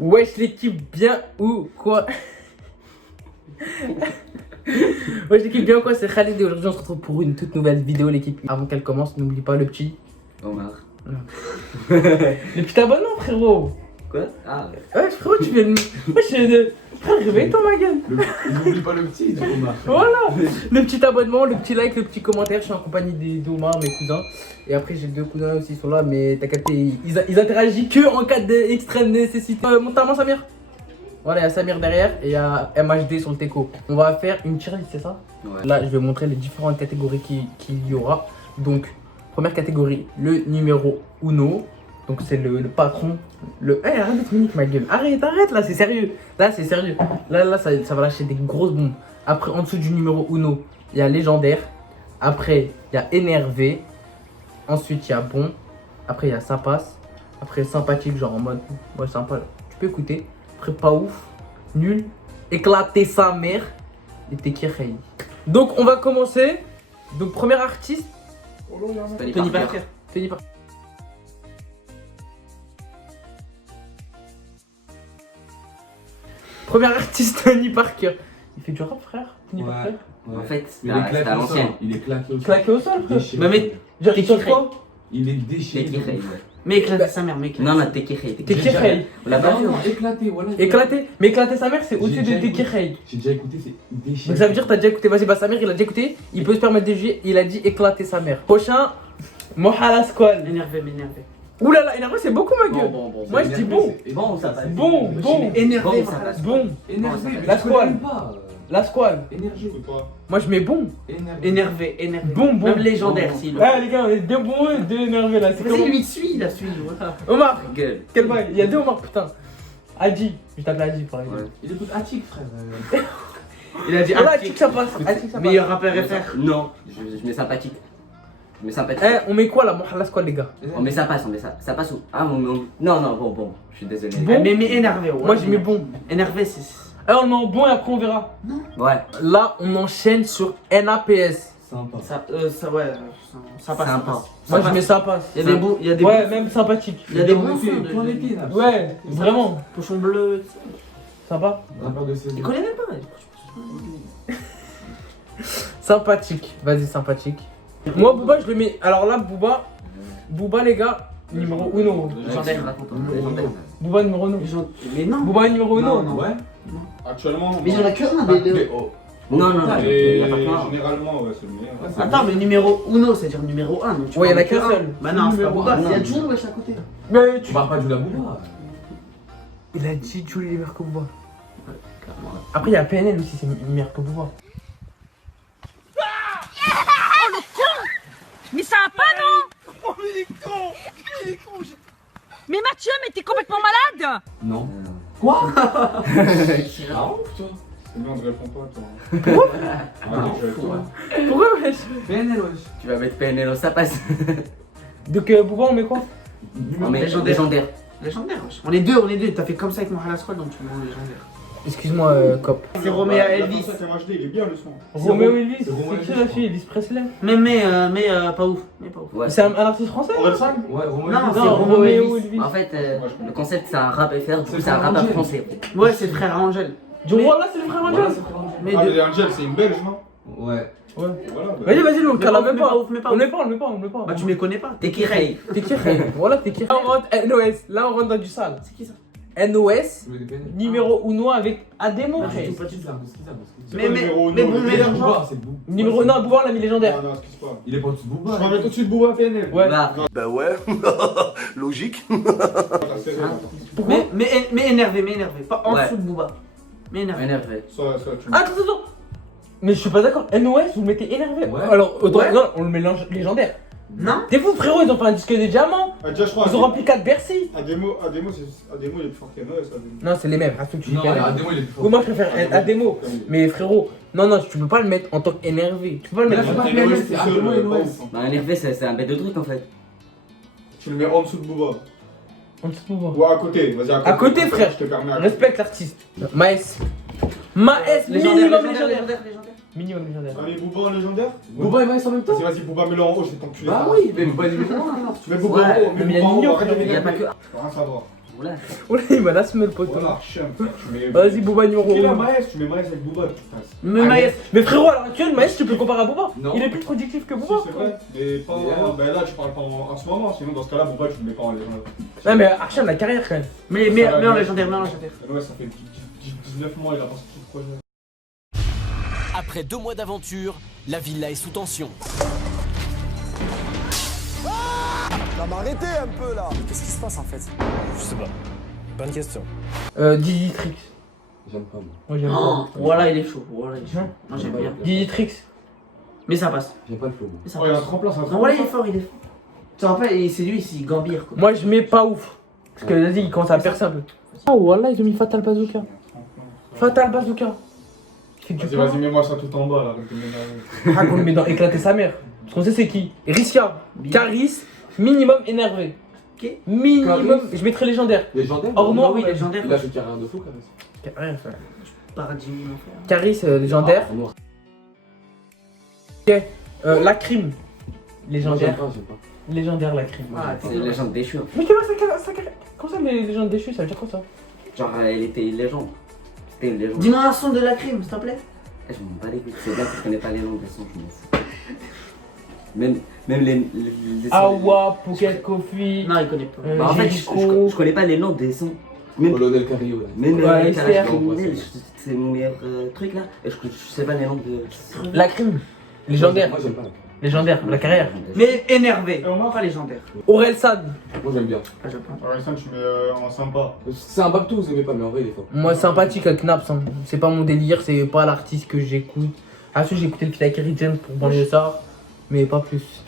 Wesh l'équipe bien ou quoi? Wesh l'équipe bien ou quoi? C'est Khalid et aujourd'hui on se retrouve pour une toute nouvelle vidéo l'équipe. Avant qu'elle commence, n'oublie pas le petit Omar. le petit abonnement frérot. Quoi? Ah. Ouais frérot tu viens de... Wesh frère réveille-toi ma gueule. N'oublie pas le petit, Omar. Voilà. Le petit abonnement, le petit like, le petit commentaire. Je suis en compagnie d'Omar, mes cousins. Et après j'ai deux cousins aussi, ils sont là. Mais t'as capté, ils interagissent que en cas d'extrême nécessité. Monte ta main Samir. Voilà, il y a Samir derrière et il y a MHD sur le teco. On va faire une tier list, c'est ça? Ouais. Là je vais montrer les différentes catégories qu'il y aura. Donc première catégorie, le numéro uno. Donc c'est le patron, le... Hey, arrête d'être mimique ma gueule, arrête là, c'est sérieux. Là c'est sérieux, là ça va lâcher des grosses bombes. Après en dessous du numéro uno, il y a légendaire. Après il y a énervé. Ensuite il y a bon. Après il y a ça passe. Après sympathique, genre en mode ouais sympa là. Tu peux écouter. Après pas ouf, nul, éclater sa mère. Et t'es Kirei. Donc on va commencer. Donc premier artiste, Tony Parker. Tony Parker. Premier artiste, Tony Parker. Il fait du rap, frère, Tony Ouais. Parker. En fait, Mais c'était à l'ancienne. Il est claqué au sol. Claqué au sol, frère. Déchiré. Mais Genre, T'es il chante qui, quoi? Il est déchiré. Tekirei, ouais. Mais éclater sa mère, mec. Non, non, Tekirei. T'es Kirei. On l'a pas vu. Non, éclaté, voilà. Éclaté. Mais éclater sa mère, c'est au-dessus J'ai de déjà tes écouté. Kirei. J'ai déjà écouté, c'est déchiré. Donc ça veut dire que t'as déjà écouté. Vas-y, bah sa mère, il a déjà écouté. Il peut se permettre de juger. Il a dit éclater sa mère. Prochain, Mohala Squall. Énervé, m'énervé. Oulala, énervé, c'est beaucoup ma gueule. Bon. Moi, je dis bon. Bon, ça passe. Bon. Énervé, Bon, ça passe. Bon. Énervé, mais La tu connais squale. même pas. La squall. Énergie. Moi, je mets bon. Énervé, énervé. Bon. Même légendaire, s'il le Ah, les gars, on est deux bons et deux énervés là. C'est Vas-y, comment? lui, suis, il a suivi, voilà. Omar, Gueule. quel bail? Il y a deux Omar, putain. Adi. Je t'appelle Adi, par exemple. Ouais. Il écoute Attic, frère. Il a dit Ah là, Attic. Attic, ça passe. Attic, ça passe. Meilleur rappeur FR. Non, je mets sympathique. Je mets sympathique. Eh, on met quoi là, Mohala Squall, les gars? On met ça passe, on met ça. Ça passe où? Ah, non, bon. Je suis désolé. Bon. Mais énervé, ouais. Moi, je mets bon. Énervé, c'est. Eh, on le met en bon et après, on verra. Ouais. Là, on enchaîne sur NAPS. Sympa. Ça passe. Sympa. Moi, je mets ça passe. Il y a des bons. Il y a des Ouais, bons. même sympathique. Il y a des Point bons d'été, sons. point d'été, là. Ouais, vraiment. Pochon bleu. Sympa. Rappeur de saison. Il connaît même pas. Sympathique. Vas-y, sympathique. Moi, Booba, je le mets. Alors là, Booba, les gars, numéro uno. Légendaire. Booba, numéro uno. Mais non. Booba, numéro uno. Ouais. Actuellement, Mais il y en a que un des deux. Mais oh. Non, et il y a pas que un. généralement, ouais, c'est le meilleur. Ouais, c'est Attends, mais numéro uno, c'est-à-dire numéro 1. Ouais, il y en a qu'un seul. Bah non, c'est pas Booba. Non. Il y a Jul, wesh, à côté. Mais Tu parles pas du Labouba. Il a dit Julie est meilleur que Booba. Après, il y a PNL aussi, c'est meilleur que Booba. Mais ça va pas, non? Oh, mais il est con. Mais Mathieu, mais t'es complètement malade? Non. Ah, putain. C'est bien, on ne répond pas, toi. Ah, je vais toi. Pourquoi, wesh? PNL, wesh. Tu vas mettre PNL, ça passe. Donc, Booba, on met quoi? On met Légendaire. légendaire. Légendaire, wesh. On est deux. T'as fait comme ça avec Mohala Squad, donc tu mets en légendaire. Excuse-moi, Cop. C'est Roméo Elvis. Ça, c'est MHD, il est bien le son. Roméo Elvis, c'est Roméo c'est qui Elvis, la fille? Elvis Presley? Mais pas ouf. Mais pas ouf. Ouais. C'est un artiste français? Orelsan Ouais, Romain. Non, Elvis. c'est Non, Roméo Roméo Elvis. Elvis. En fait, le concept c'est un rap FR, du coup C'est c'est un frère rappeur Angèle. français. Ouais, c'est le frère Angèle. Du roi là, c'est le frère Voilà, Angel? c'est frère Angèle. Mais Ah, de- mais Angel, c'est une belge, non? Ouais. Ouais. Voilà. bah. Vas-y, on Mais cala pas même ouf, pas. mais pas ouf, mais pas On ouf. le met pas. Bah tu me connais pas. T'es qui Ray? T'es qui? Voilà, t'es qui? Là, on rentre NOS. Là, on rentre dans du sale. C'est qui ça? NOS, Tu veux des PNL? numéro uno avec Ademo. Ah, frère. du tout. Pas de ça, parce qu'il ça, parce qu'il C'est Mais- quoi le mais- numéro mais uno, bon, le meilleur meilleur Booba, c'est Booba. Numéro non, Booba, on l'a mis légendaire. Non, excuse pas. Il est pas au-dessus de Booba. Je vais mettre au-dessus de Booba PNL. Ouais. Bah, Bah ouais, logique. La saison, Pourquoi? Mais énervé. Pas en Ouais. dessous de Booba. Mais énervé. énervé. ça, tu Attends. Mais je suis pas d'accord. NOS, vous le mettez énervé. Ouais. Alors, Ouais. non, on le met légendaire. Non. T'es fou, frérot, ils ont fait un disque de diamant. Ah, déjà, je crois. Ils ont rempli 4 Bercy. Ademo, il est plus fort qu'NOS. Ademo. Non, c'est les mêmes. Reste que tu dis Non, PNL. Ademo, il est plus fort. Oui, moi, je préfère Ademo. Mais frérot, non, tu peux pas le mettre en tant qu'énervé. Tu peux pas le Mais là, mettre. c'est pas NOS, PNL, tout c'est seul, Ademo et pas NOS. ouf, hein. Bah, énervé, c'est un bête de truc en fait. Tu le mets en dessous de Booba. En dessous de Booba. Ou à côté, vas-y, À côté, frère. Je te permets. Respecte l'artiste. Maes, minimum légendaire. Minimum légendaire. T'as mis Booba en légendaire? Booba et Maes en même temps? Vas-y, Booba, mets-le en haut, je vais t'enculer. Bah oui, mais Booba est numéro 1 alors. Tu mets Booba en haut, mais mets il y a Booba en Nino, haut, arrête de frère. Il y a pas m'énerver. que. Rien savoir. Oula. Oula, il m'a la semelle, poteau. Voilà, Hachem, frère, tu mets. Vas-y, Booba numéro Qui est la 1. Maës? Tu mets Maës avec Booba, tu passes. Mais Maës. Mais frérot, à l'heure actuelle, Maës, tu peux le comparer à Booba. Non. Il est plus productif que Si, Booba. c'est vrai, mais pas. Ben là, tu parles pas en ce moment, sinon dans ce cas-là, Booba, tu le mets pas en légende. Non, mais Archam, la carrière quand même. Mais en légendaire, mais en légendaire. Ouais, ça fait 19 mois, il a pas sorti de projet. Après 2 mois d'aventure, la villa est sous tension. Ça m'a arrêté un peu là. Qu'est-ce qui se passe en fait? Je sais pas. Bonne question. Didi Trix. J'aime pas, moi. Moi, j'aime Oh, pas. voilà, il est chaud. Voilà, il est chaud. Hein Moi, j'aime bien. Didi Trix. Mais ça passe. J'aime pas le flow, moi. Mais ça Oh, il y a un passe. tremplin, c'est un Non, voilà, il est tremplin. fort, il est fort. Tu te rappelles, c'est lui, c'est Gambir, quoi. Moi, je mets pas ouf. Parce que vas-y, il commence à percer un peu. Ah, voilà, ils ont mis Fatal Bazooka. Fatal Bazooka. C'est du Vas-y, pain. vas-y, mets-moi ça tout en bas là. Avec tes ménages. Ah, qu'on le met dans éclater sa mère. Parce qu'on sait c'est qui. Rissia. Caris. Minimum énervé. Ok. Minimum. Je mettrais légendaire. Légendaire? Or noir, oui, ouais. légendaire. Il a fait carrière de fou, quand même. Rien, frère. Paradis ou l'enfer. Caris, légendaire. Ah, noir. Ok. La crime. Légendaire. J'aime pas. Légendaire, la crime. Ah, C'est une légende déchue. Mais tu vois, ça. Comment ça, les légendes déchues, ça veut dire quoi ça? Genre, elle était une légende. C'était une légende. Dis-moi un son de la crime, s'il te plaît. Eh, je m'en bats les couilles. C'est bien que je connais pas les noms des sons, je m'en fous. Même les sons. Awa, Pocket Coffee. Non, il connaît pas. Bah, en fait, Jericho. je connais pas les noms des sons. Même Colonel Cario, là. même Ouais, les Esther. criminels, c'est mon meilleur truc là. Et je sais pas les noms de. La crime. Légendaire. Moi, j'aime pas. Légendaire, la carrière. Mais énervé. Et on m'a Pas légendaire. Aurel San. Moi, j'aime bien. Ah, j'aime pas. Alors, Instant, tu mets en sympa. C'est un Babtou, vous aimez pas, mais en vrai, il est fort. Moi, sympathique avec Naps. Hein. C'est pas mon délire, c'est pas l'artiste que j'écoute. Ensuite, j'ai écouté le feat avec Kerry James pour banlieue ça, mais pas plus.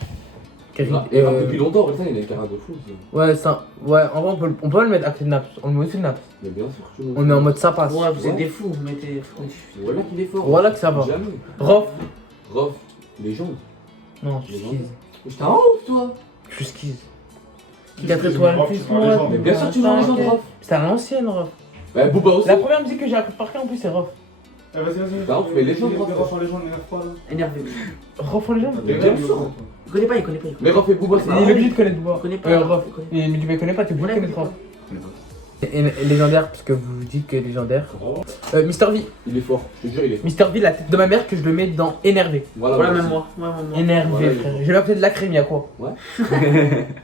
Kerry, Il rappe depuis longtemps, Orelsan, il a une carrière de fou. aussi. ouais, ça. Ouais, en vrai, on peut pas le mettre à côté de Naps. On le met aussi de Naps. Mais bien sûr, tu vois. On est en mode ça passe. Ouais, vous êtes Ouais. des fous, vous mettez fous. Voilà qu'il est fort. Voilà que ça va. Jamais. Rof. Rof, légende. Non, je suis skis. J'étais un ouf, toi. Je suis skis. Qui 4 se dit, étoiles, Rof, plus c'est dans la légende. Mais bien sûr, tu vois légende, Rof. C'est à l'ancienne, Rof. Bah, Booba aussi. La première musique que j'ai appris par cœur en plus, c'est Rof. Eh, vas-y, vas-y. Bah, on fait légende, Rof. Rof en légende, n'énerve pas là. Énervé. Rof en légende. Mais bien sûr. Il connaît pas, il connaît pas. Mais Rof et Booba, c'est Il est obligé de connaître Booba. Il connaît pas. Rof. Il connaît Mais tu ne connais pas, tu es obligé de Ouais, connaître Rof. Je connais pas. Et légendaire, parce que vous dites que légendaire. Rof, Mister V. il est fort, je te jure, il est fort. Mister V, la tête de ma mère, que je le mets dans énervé. Voilà, moi même aussi. moi. Ouais, même moi. Énervé, Voilà, il est frère. fort. Je vais l'appeler de la crème, y'a quoi? Ouais.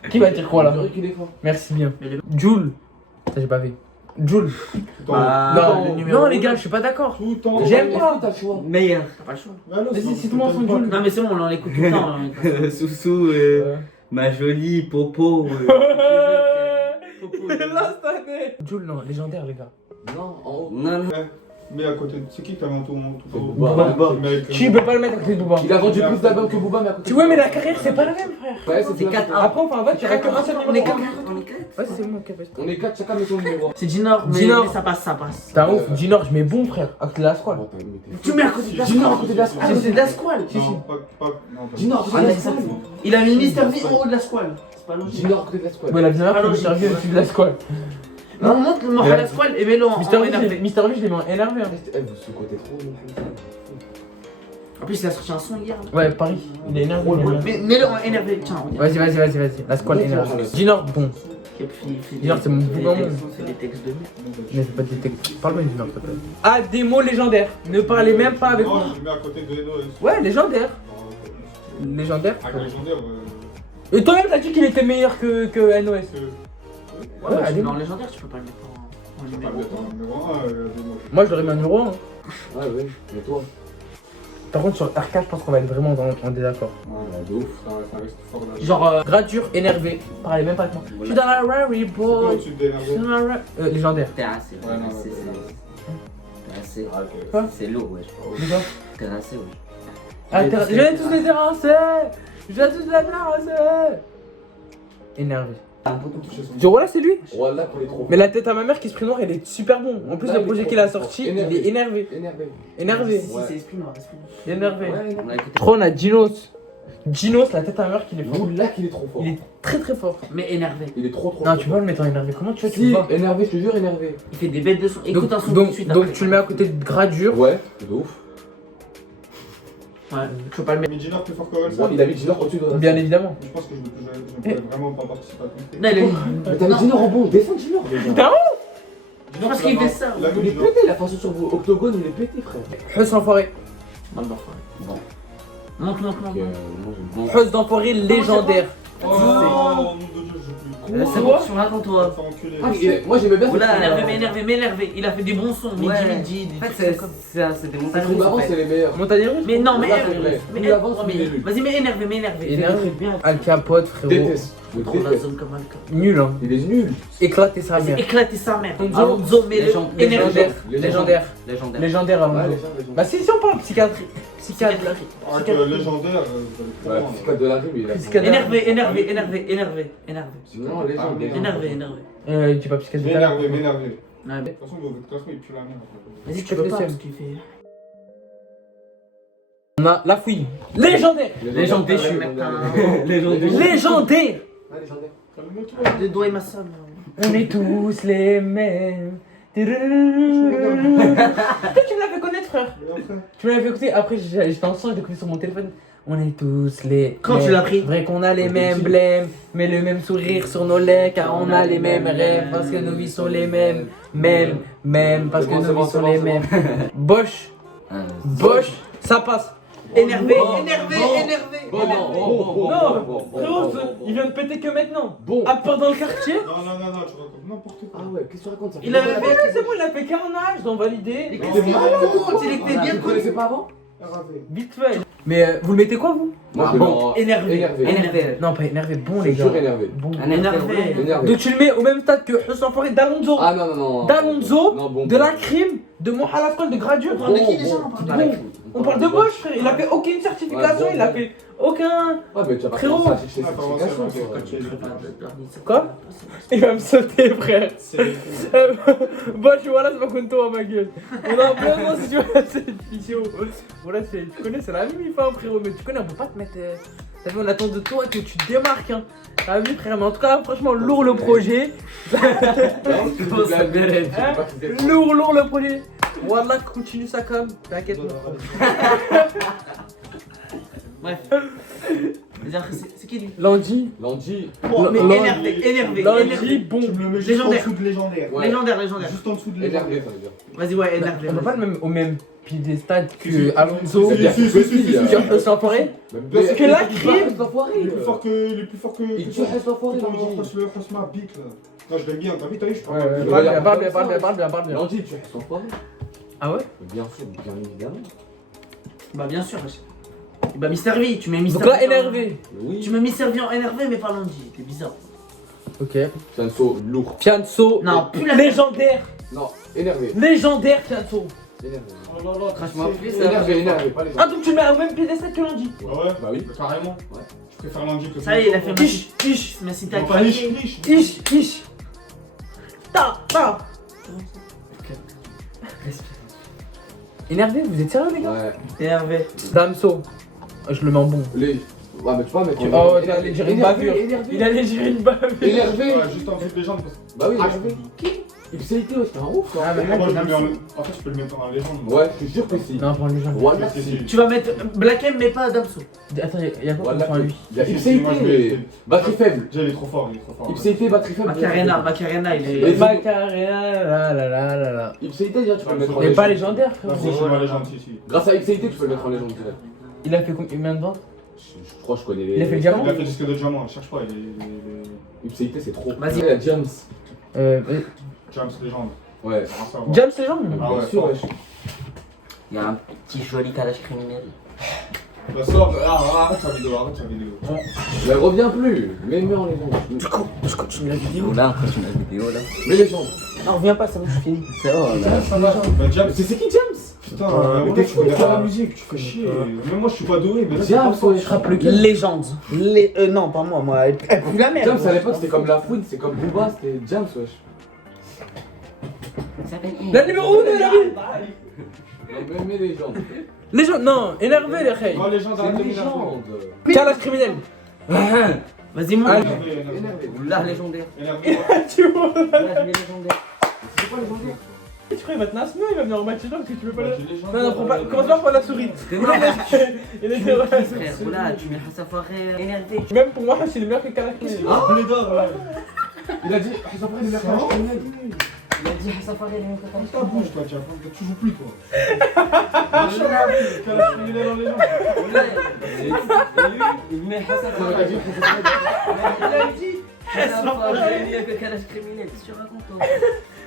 Qui va dire quoi là? Je te jure qu'il est fort. Merci bien. Mais le- Joule. Ça, j'ai pas fait. Joule. Tout en Bah, non, le numéro non, les gars, je suis pas d'accord. Tout en J'aime pas. T'as le choix. Meilleur. T'as pas le choix. Vas-y, cite-moi un son de Joule. Non, mais c'est bon, on l'écoute tout le temps. hein. Soussou, ma jolie Popo. Joule, non, légendaire, les gars. Non, en haut. Non, non. Mais à côté, c'est qui que t'avais en tout C'est haut Booba. Tu peux pas le mettre à côté de Booba. Il a vendu plus d'albums que Booba, mais à côté. Tu vois, mais la carrière, c'est pas la même, frère. Ouais, C'est bien. 4-1. Après, enfin, en fait, tu auras qu'un seul On est numéro. quatre. On est 4. Ouais, c'est mon capacité. On est 4, chacun met son numéro. C'est Dinor, mais Dinor. ça passe, ça passe. T'es un ouf. Dinor, je mets bon, frère. À côté de la squale. Tu mets à côté de la Dinor à squale. côté de la Ah, mais c'est de la squale. Non, pas. Non, pas. Dinor à côté Ah, de la mais ça, squale. Il a mis Mister V en haut de la squale. C'est pas logique. Dinor à côté de la squale. Ouais, la dernière Ah, fois, logique. Mister V au-dessus de la squale. Non, monte le morceau de la squale et mets-le en Mister V, énervé. Mister V, je l'ai mis en énervé. Hein. Eh, vous sous-côté trop, non plus. En plus, il a sorti un son hier. là. Ouais, Paris. Il est énervé. il est énervé. Mais mets-le en énervé. Tiens, regarde. Vas-y. La squale énervé. Dinor, bon. Et puis, il fait Dinor, c'est mon des plus grand textes- monde. C'est des textes de merde. Mais c'est pas des textes. Parle-moi de Dinor, s'il te plaît. Ah, des mots légendaires. Ne parlez même pas avec moi. Non, je le mets à côté de Eno. Ouais, légendaire. Légendaire. Ah, légendaire. Et toi-même, t'as dit qu'il était meilleur que NOS. Ouais, Ouais, bah, allez. mais en légendaire, tu peux pas le mettre en Pas numéro. le mettre en numéro 1, Eno. Moi, je l'aurais mis en numéro 1. Ouais, ouais, mais toi. Par contre, sur RK, je pense qu'on va être vraiment en désaccord. Ouais, de ouf. Ça reste fort là. Genre, gradure, énervé. Parlez même pas avec moi. Je suis dans la Rary C'est quoi Boy. au-dessus de Je l'énervé suis dans la légendaire. Terrassé. Ouais, non, Terrassé, ouais. c'est. Terrassé. Quoi C'est lourd, wesh. Déjà. Terrassé, wesh. Ah, je vais tous les terrasser. Je vais tous les terrasser. Énervé. Genre, voilà, c'est lui. Voilà qu'il est trop fort. Mais la tête à ma mère qui se noir, elle est super bon. En plus, Là, le il est projet trop qu'il a fort. sorti, Énervé. il est énervé. Énervé. Énervé. Si, si, c'est esprit noir, esprit noir. Énervé. Ouais, On a écouté. Trop, on a Ginos. Ginos, la tête à ma mère qu'il est fort. Là qu'il est trop fort. Il est très fort. Mais énervé. Il est trop Non, fort. tu peux pas le mettre en énervé. Comment tu fais? Tu Si, peux pas. énervé, je te jure, énervé. Il fait des bêtes de son. Écoute un son tout de suite. Donc après. tu le mets à côté de gradure. Ouais, de ouf. Ouais, tu peux pas le mettre. Mais Gilor plus fort que Orelsan. Bon, il a mis Gilor au-dessus de Orelsan. Bien évidemment. Je pense que je ne pourrais vraiment pas participer à tout. Non, il a mis. Mais t'as mis Gilor en bon, descends Gilor déjà. Parce qu'il fait ça. Il a Il mis est Gilor. pété, la façon sur vos octogones, il est pété, frère. Huss l'enfoiré. Monte, Bon. monte, monte. Ok, moi Huss d'enfoiré légendaire. Oh, nom de Dieu, je peux plus. C'est bon, sur là, quand toi. Faut enculer. j'aime. Moi j'aimais bien Voilà, cette m'énervé. Il a fait des bons sons. Ouais. Midi, des En fait, trucs comme ça. c'est des Les montagnes trucs d'avant, russes. c'est les meilleurs. Montagne russe. Mais non, mais Là, c'est vrai. mais Plus l'avance, mais- plus les nuls. vas-y, mais énervé. Énervé. Bien. Al Capote, frérot. Déteste. Je Trop la déteste. zone comme Alka. Nul, hein. Il est nul. Éclater sa Vas-y, mère. éclater sa mère. Alonso. Alonso, mais Légende- énervé. Légendaire. Légendaire. Légendaire, Ouais, Alonso. les gens, les gens. Bah si on parle psychiatrie. Psychiatre. Avec légendaire, vous allez Ouais, trop c'est loin, pas de la rime, il a. Psychiatre. Énervé. Non, les gens, les gens. Énervé. Tu dis pas psychiatre. M'énerver. Ouais, De mais- toute façon, votre classement il pue la merde. Vas-y, tu peux pas, parce qu'il fait. On a la fouille. Légendaire. Légende déchue. Légende déchue. Légendaire. Ouais, légendaire. Calme-toi. Des doigts et ma somme. On est tous les mêmes. Toi, tu me l'as fait connaître, frère. Mais après, Tu me l'as fait écouter. Après, j'étais en son, j'ai écouté sur mon téléphone. On est tous les. Quand tu mêmes. l'as pris? Vrai qu'on a les mêmes blèmes, mais le même sourire sur nos lèvres, car on a les mêmes rêves, parce que nos vies sont les mêmes. Même, parce que C'est nos bon, vies c'est sont bon, les c'est mêmes. Bosch, Bosch, ça passe. Énervé. Bon, bon. Frérot, il vient de péter que maintenant. Bon. À part dans le quartier. non, tu racontes n'importe quoi. Ah ouais, qu'est-ce que tu racontes ça? Il avait fait. C'est bon, il a fait carnage, donc validé. Mais qu'est-ce qu'il raconte? Il était bien Vous connaissez pas avant? Ravé. Vite fait. Mais vous le mettez quoi, vous? Moi, je bon, vais énervé. Énervé. Non, pas énervé, bon, les Je gars. jure énervé. Bon. Énervé. Énervé. Donc tu le mets au même stade que Huss l'enfoiré d'Alonso. Ah non, non, non. D'Alonso, Non, bon. de la crime, de Mohamed Afkol, de Gradure. On parle de qui déjà? On parle de Bon, on parle de Bosch, frère. Il a fait aucune certification, Ouais, bon, il a bon. fait aucun. Ah, mais tu vas pas Frérot. commencer à chercher les Attends, certifications, c'est toi. Quoi? Il va me sauter, frère. C'est Bosch, voilà, c'est pas contre toi, ma gueule. On a vraiment si tu vois cette vidéo. Voilà, tu connais, c'est la même IFA, frérot. Mais tu connais, on peut pas te mettre. T'as vu, on attend de toi que tu te démarques, hein. T'as vu, frère, mais en tout cas, franchement, lourd le projet. Lourd le projet. Wallah, continue ça comme. T'inquiète pas. Bref. C'est qui lui? Lundi. Landy. Mais énervé. Lundi, bon. Tu me le mets juste Légendaire. en dessous de légendaire. Ouais. Légendaire. Juste en dessous de Énervé, légendaire. ça veut dire. Vas-y, ouais, énervé. On peut pas le même au même piédestal Si, que Alonso, C'est-à-dire si, que si, si, petit, si, hein. que Huss l'enfoiré. Parce que la crime. Il est plus fort que. Il tue Huss l'enfoiré, Putain, Landy. le Hosma Bic là. Non, je l'aime bien, t'as vu, je parle. Ouais, parle bien. Landy, tu Huss l'enfoiré. Ah ouais? Bien sûr, bien évidemment. Bah, bien sûr. Bah, Mister V, tu mets Mister Donc là, V en- énervé. Oui. Tu mets Mister V en énervé, mais pas Landy. T'es bizarre. Ok. Fianso, lourd. Fianso. Non, plus la Légendaire. Non, énervé. Légendaire, Fianso. Énervé. Oh là là, Crache-moi plus, Énervé, pas les gens. Ah, donc tu le mets au même piédestal que Lundi. Ah ouais? Bah oui. Carrément. Ouais. Je préfère Landy que Ça y est, il a fait Ish, ish. Mais si t'as Non, pas riche, craqué. riche. Ish. Ta. Énervé, vous êtes sérieux, les gars? Ouais. Énervé. Damso. Je le mets en bon. Les. Ouais, mais tu peux pas mettre. Oh, il allait gérer une bavure. Énervé. Il allait gérer une bavure. Énervé. Ouais, juste en dessous de légende. parce que- Bah oui, Ah, énervé. Ipséité, ouais, c'était un ouf. Ah, mais Moi, mec, je le mets Damso. en fait, je peux le mettre en légende. Ouais, je te jure que si. Non, prends les gens. Voilà, Si, si. si. Tu vas mettre Black M, mais pas Damso. Attends, il y a quoi Voilà, contre lui? il y a Si, si, Ipséité, moi, je mais. l'ai- Batterie faible. Déjà, il est trop fort, Ipséité, batterie faible. Macarena, il Et est. Macarena, là. Ipséité, déjà, tu peux le mettre en Il est légende. pas légendaire, Non, frère. c'est pas légende, si. Grâce à Ipséité, tu peux le mettre en légende direct. Il a fait combien de ventes? Je crois que je connais les. Il a fait le diamant? Il a fait disque de diamant, cherche pas, il est. Ipséité, c'est trop. Vas-y. Il y a James. James légende. Ouais. James Légende? Ah ouais, Bien sûr, fort. wesh. Il y a un petit joli calage criminel. Bah, sors, arrête ta vidéo. Mais reviens plus. Mets-le en légende. Je continue la vidéo. Oh là, après tu mets la vidéo là. Mais légende. Non, reviens pas, ça me je finis. C'est vrai, là. Ça va. Bah, James, C'est qui James? putain, Mais moi, t'es tu fou, connais faire pas la la musique, musique, tu fais chier. Même moi, je suis pas doué, mais là, c'est James, pas fort. ouais, je frappe lequel? Légende. Non, pas moi, Elle pue la merde. James à l'époque c'était comme La Fouine, c'est comme Booba, c'était James wesh. La numéro 1 de la ville. Non, mais légende. Légende, non, énervé les reilles. Oh, légende, C'est arrête de une m'énerver. légende. Calage criminel. Vas-y, monte. Allez. Énervé. Là, légendaire. Énervé. Tu vois. Là, je mets légendaire. C'est pas légendaire. Tu crois il va te nasmer, il va venir en match parce que tu veux pas la. Bah, tu les gens, Non, non, prends pas. les- Commence pas par la souris. C'est vrai. Il était ouais. Frère, voilà, tu mets Hassan Faré énervé. Même pour moi, c'est le meilleur que Kalash. Il a dit, ça ferait des mercages criminels. Il a dit Hassan Faré énervé. Ta bouche, toi, tu joues plus, toi. Quel criminel dans les gens. Il met Hassan Il a Faré. dit, Il a dit Hassan Faré mieux que Kalash criminel. Qu'est-ce que tu racontes toi?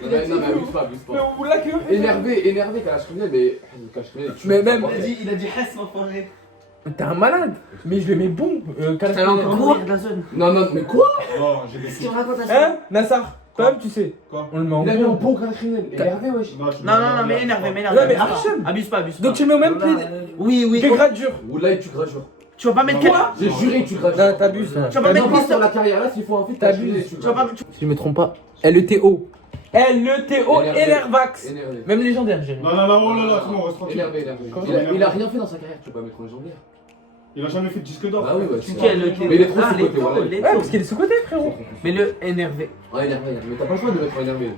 non, mais abuse pas, abuse Mais pas. on l'a que. Énervé, Kalash criminel, mais. Kalash criminel, tu Mais même- Il a dit Hassan Faré. T'es un malade. Mais je le mets bon. Kalash. Ça va encore Quoi mourir de la zone. Non, mais quoi? Non, j'ai des Qu'est-ce que sous. tu racontes à Hein ça? Nassar, toi-même tu sais. Quoi? On le met en Il a mis un bon. bon Kalash criminel. Énervé, wesh. Non, mais énervé, Non, mais abuse pas. Archem. Abuse pas, abuse pas. Donc tu le mets au même pied Oui, oui. que grade dur. Oula, tu gradures. Tu vas pas mettre quel. J'ai juré que tu gradures. Non, t'abuses là. Tu vas pas mettre Non, pas Mister. sur la carrière là, s'il faut un fit, T'abuses. Tu vas pas. Si je me trompe pas. LETO. LETO Énervé. Enervax. Énervé. Même légendaire, j'ai. Non, oh là là, c'est bon, on reste tranquille. Énervé. Comment Il a rien fait dans sa carrière, tu peux pas mettre en légendaire. Il a jamais fait de disque d'or. Bah oui, ouais. Tu quel le Mais il est trop Ah, sous-côté, les voilà. taux, les Ouais, taux. parce qu'il est sous-côté, frérot. Mais le énervé. Ouais, énervé. Mais t'as pas le choix de mettre en énervé.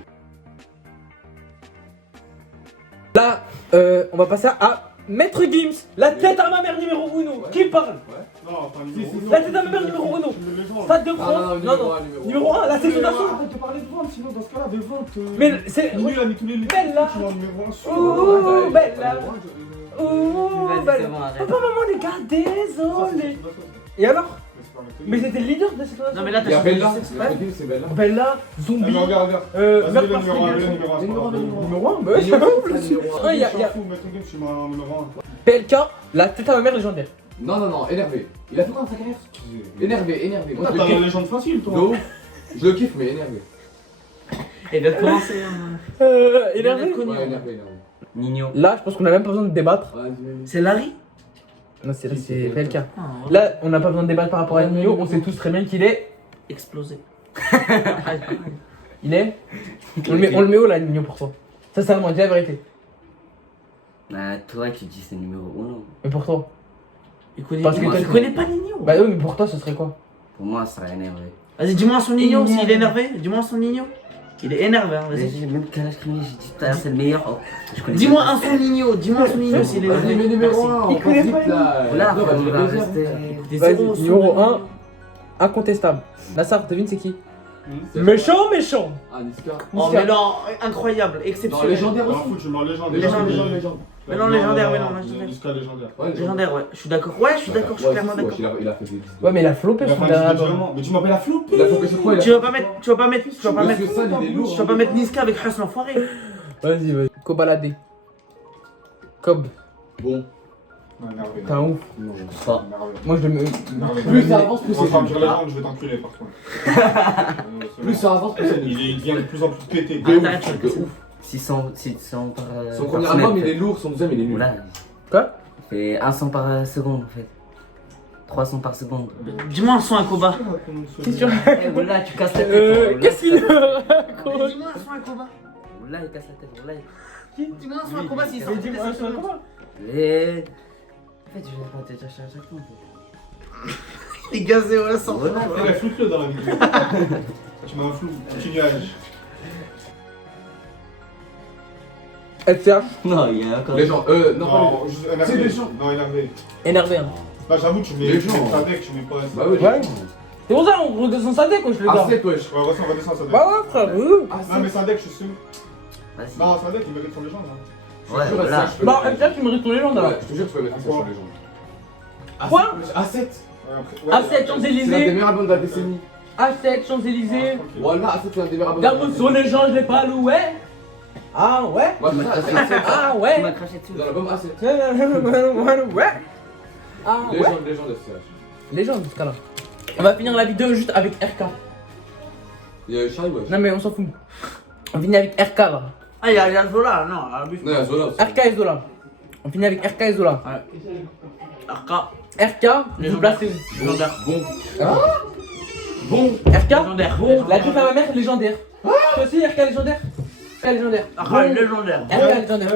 Là, on va passer à Maître Gims. La tête à ma mère numéro 1. Qui parle? Non, pas numéro La tête à ma mère numéro 1. Stade de France. Non, numéro 1, la saison d'assaut. Arrête de parler de vente, sinon dans ce cas-là, des ventes. Mais c'est. Lui, il a mis tous les Belle, là. tu vois, numéro 1 sur. Ouh, bella. Ouh, Vas-y, c'est bella. bon, arrête. Papa, maman, les gars, désolé. Et alors? Mais c'était le leader de cette Non, mais là, Il y a t'as Bella, Ouais. c'est Bella. Bella, Ah, zombie. mais regarde. Meurtre Vas-y, le par numéro 1, single. le numéro 1. Numéro 1, bah ouais, c'est bon, plus. Ouais, il y a Maître Game, je suis un numéro 1. PLK, la tête à ma mère légendaire. Non, énervé. Il a fait quoi dans sa carrière? Énervé. Moi, T'as je le la kiffe. légende facile, De toi. ouf. Je le kiffe, mais énervé. Il vient de commencer. Énervé. Ouais, énervé. Nino. Là, je pense qu'on a même pas besoin de débattre. Vas-y. C'est Larry. Non, c'est PLK. Ah, Là, on n'a pas besoin de débattre par rapport à Nino. On sait tous très bien qu'il est. explosé. Il est. On le met où là, Nino, pour toi? Sincèrement, dis la vérité. Bah, toi, tu dis c'est numéro 1. Mais pour toi? Parce que moi, tu c'est- connais pas Nino. Bah oui, mais pour toi, ce serait quoi? Pour moi, ça sera énervé. Vas-y, dis-moi son Nino s'il est énervé. Dis-moi son Nino. Il est énervé, hein, vas-y. Vas-y, même Kalash criminel, j'ai dit tout à l'heure, c'est le meilleur. Oh, je connais Dis-moi pas. un son Nino. Dis-moi son Nino s'il est Vas-y, énervé. mais numéro 1. Il connaît pas, Voilà, Non, bah, on tu va le deuxième. rester. Des Vas-y, zéros, son numéro Nino. 1, incontestable. Nassar, devine c'est qui? Méchant. Ah, Niska. Oh, mais non, incroyable, Non, exceptionnel. légendaire Non, aussi. foot, je mets en légende. Légende. Mais non, légendaire, mais non, légendaire. Jusqu'à légendaire. Ouais, Légendaire, ouais. Je suis d'accord. Ouais, je suis d'accord, je suis clairement d'accord. Il a fait des disques. Ouais, mais il a flopé Il a son fait un dernier disque de album. diamant. Mais tu m'appelles la floupe. Il a fait que sur quoi? Il a Tu vas pas mettre, tu vas pas mettre Monsieur Sal, il est lourd. tu vas pas mettre Niska avec Hassan l'enfoiré. Vas-y. Kobalade. Kob, Bon. Non, énervé. t'es un ouf. Non, Pas. Énervé. Moi, je le mets. Énervé. Plus ça avance, plus Moi, c'est je vais dire nul. légende, je vais t'enculer par contre. Plus ça avance, plus c'est nul. Il devient de plus en plus pété. De ouf, Arrête, de ouf. 600 par. Son par premier semaine, album, en il fait. est lourd, son deuxième, il est nul. Voilà. Quoi? Il fait 100 par seconde en fait. 300 par seconde. Dis-moi un son à Koba. Question. Eh, voilà, tu casses la tête. Qu'est-ce qu'il raconte? Dis-moi un son à Koba. Voilà, il casse la tête. Voilà. Dis-moi un son à Koba s'il sort. Dis-moi un son à Koba. Et. En fait, je vais pas te chercher à chaque fois. En fait. Il est gazé, ouais, sort. Voilà. Il a flou dans la vidéo. Tu m'as un flou. Petit nuage. LCH, Non, il y a encore. Les gens, non, Non, juste énervé. C'est des gens. Non, énervé. énervé. Hein. Là, j'avoue, tu mets Les gens. ta deck, tu mets pas ça. Bah oui, Ouais. C'est pour ça on redescend sa deck, wesh, les gars. A7, wesh. Ouais, on va descendre sa deck. Bah ouais, frère. Non, mais sa deck, je suis sûr. Vas-y. Non, sa deck, il mérite son légende. Hein. Ouais, voilà. Bah, LCH, tu mérites ton légende là. Ouais, je te jure, tu peux mettre ça sur les gens. Quoi? A7. A7, Ouais, C'est l'un des Champs-Élysées. meilleurs albums de la décennie. A7, Champs-Élysées. Voilà, A7, c'est l'un des meilleurs albums. Garde sur les gens, je l'ai pas loué. Ah ouais? Ouais, c'est ça, A7. Ah Tu ouais? m'as craché dessus. Dans l'album A7. Ouais. Ah ouais? Légende de CH. Légende, dans ce cas-là. On va finir la vidéo juste avec RK. Il y a Charlie, wesh. Non mais on s'en fout. On finit avec RK là. Ah, il y a le Zola, non, abuse Non, il y a Zola aussi. RK et Zola. On finit avec RK et Zola. Arca, RK, vous Légendaire. placez où? légendaire. Bon. Bon, RK. Légendaire. Bon, la tête à ma mère, légendaire. Toi aussi, RK légendaire? RK légendaire. Arca, légendaire. RK légendaire.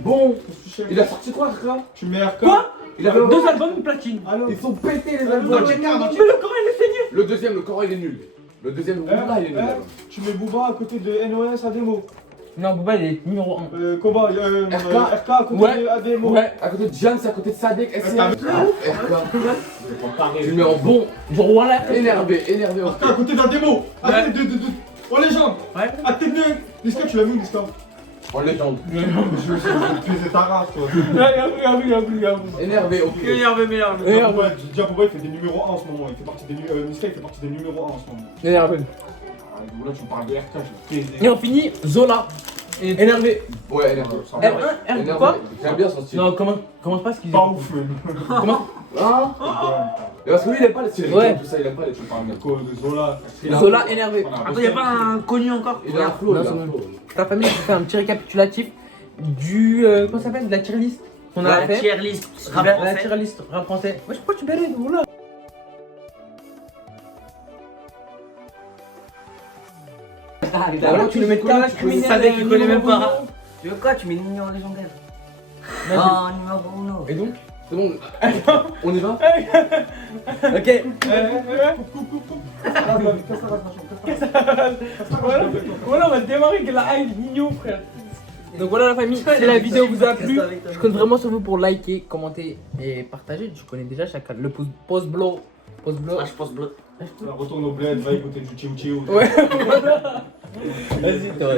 Bon. Il a sorti quoi, RK? Tu mets RK. Quoi? Il a Deux albums de platine. Ils sont pétés, les Dans albums. le checker, dans le Mais le Coran il est saigné. Le deuxième, le Coran, il est nul. Le deuxième Booba, il est numéro Tu mets Booba à côté de NOS Ademo. Non, Booba, il est numéro 1. Koba, RK à côté Ouais. de Ademo. Ouais. À côté de Jeanne, c'est à côté de Sadek, SCH. RK. Numéro Bon, Genre, voilà. énervé au RK à côté d'Ademo. À Ouais. côté de. Oh légende. Ouais. À côté de. Niska, tu l'as mis, Niska. En légende. Je vais tuer ta race, toi. Énervé, ok. Énervé, merde. Déjà, Booba, il fait des numéros 1 en ce moment. Il fait partie des Niska, il fait partie des numéros 1 en ce moment. Énervé. Ah, là, tu me parles de RK, je vais te Et on finit, Zola. Énervé. Ouais, énervé. R1, R Énervé. quoi? J'aime bien son style. Non, commence pas ce qu'il dit. Pas ouf. Comment? Hein Mais parce que lui, il aime pas les styles Ouais. ricains, tout ça, il aime pas les trucs. De Zola. Zola énervé. Attends, y'a pas un connu encore? Il a un flow, Non, il a c'est un bon. flow. Ta famille, je fais un petit récapitulatif du. Comment ça s'appelle? De la tier list qu'on a La fait. tier list. La tier list rap français. Ouais, pourquoi tu balades? Voilà. Alors, tu le mets connais, là, tu criminel. connais, savais qu'il connaît même pas. Tu veux quoi? Tu mets le numéro légendaire. Vas-y. Oh, numéro 1. Et donc? C'est bon, on y va? Ok. Voilà, on va démarrer avec la hype Nino, frère. Donc voilà la famille, si la vidéo vous a plu, je compte vraiment sur vous pour liker, commenter et partager. Je connais déjà chacun. Le post blow. Ah, je pense bleu. Retourne au bled, va écouter du Chiu Chiu. Ouais. Vas-y, toi.